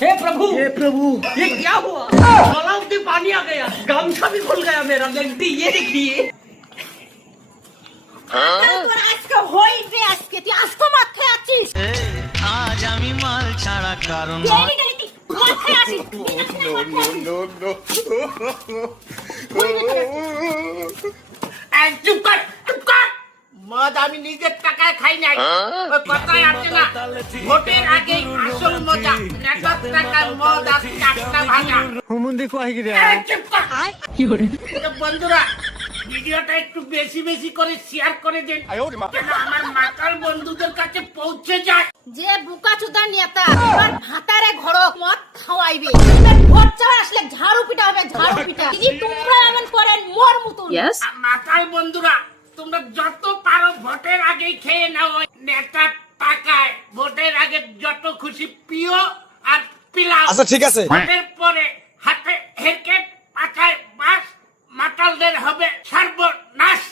हे प्रभु ये क्या हुआ? तालाब में पानी आ गया, गमछा भी खुल गया मेरा। लेंटी ये देखिए। আজ আমি মাল ছাড়া কারণ চুপ কর। মদ আমি নিজের টাকায় খাই নাই। ওই কথাই আছে না, ভোটের আগে আসল মজা, নেতার টাকায় মদ আর টাকা ভাঙা। চুপ কর। বন্ধুরা, ভিডিওটা একটু বেশি বেশি করে শেয়ার করে দিন, যেন আমার মাতাল বন্ধুদের কাছে পৌঁছে যায়। যে বুকাচুদা নেতা আর ভাতারে ঘর মদ খাওয়াইবে, এবার ভোট চাওয়া আসলে ঝাড়ু পিটা হবে, ঝাড়ু পিটা। দিদি তোমরা এমন করেন মোর মতন। মাতাল বন্ধুরা, তোমরা যত পারো ভোটের আগে খেয়ে নাও নেতার টাকায়। ভোটের আগে যত খুশি পিও আর পিলাও। আচ্ছা ঠিক আছে। ভোটের পরে হাতে হেরকেট, পাকায় বাস, মাতালদের হবে সর্বনাশ।